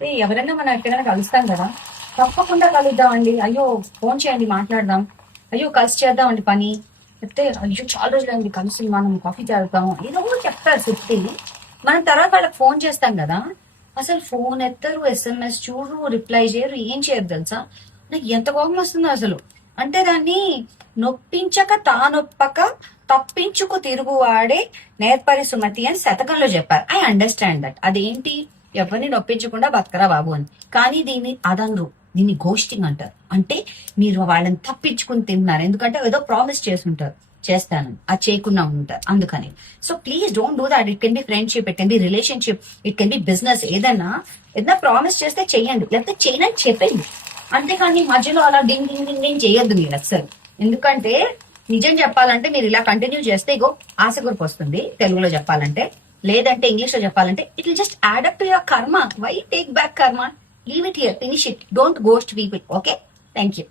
ఎవరైనా మనం ఎక్కడైనా కలుస్తాం కదా, తప్పకుండా కలుద్దామండి, అయ్యో ఫోన్ చేయండి మాట్లాడదాం, అయ్యో కలిసి చేద్దామండి పని చెప్తే, అయ్యో చాలా రోజులైంది కలిసి మనం కాఫీ చేద్దాం, ఏదో ఒకటి చెప్తారు చెప్తే మనం తర్వాత వాళ్ళకి ఫోన్ చేస్తాం కదా, అసలు ఫోన్ ఎత్తరు, ఎస్ఎంఎస్ చూడరు, రిప్లై చేయరు, ఏం చేయరు తెలుసా. నాకు ఎంత కోపం వస్తుందో అసలు. అంటే దాన్ని నొప్పించక తానొప్పక తప్పించుకు తిరుగువాడే నేర్పరి సుమతి అని శతకంలో చెప్పారు. I understand that. అదేంటి, ఎవరిని నొప్పించకుండా బతకరా బాబు అని. కానీ దీన్ని అదనరు, దీన్ని గోస్టింగ్ అంటారు. అంటే మీరు వాళ్ళని తప్పించుకుని తిన్నారు, ఎందుకంటే ఏదో ప్రామిస్ చేసుంటారు చేస్తాను, అది చేయకుండా ఉంటారు అందుకని. So please don't do that. It can be friendship, it can be relationship, it can be business. ఏదైనా ప్రామిస్ చేస్తే చెయ్యండి, లేకపోతే చేయనని చెప్పండి. అంతేకాని మధ్యలో అలా డింగ్ డింగ్ డింగ్ డింగ్ చేయొద్దు మీరు అసలు. ఎందుకంటే నిజం చెప్పాలంటే మీరు ఇలా కంటిన్యూ చేస్తే ఇగో ఆశగురికి వస్తుంది తెలుగులో చెప్పాలంటే, లేదంటే ఇంగ్లీష్ లో చెప్పాలంటే it will just add up to your కర్మ. వై టేక్ బ్యాక్ కర్మ? Leave it here, finish it. Don't ghost people. Okay, thank you.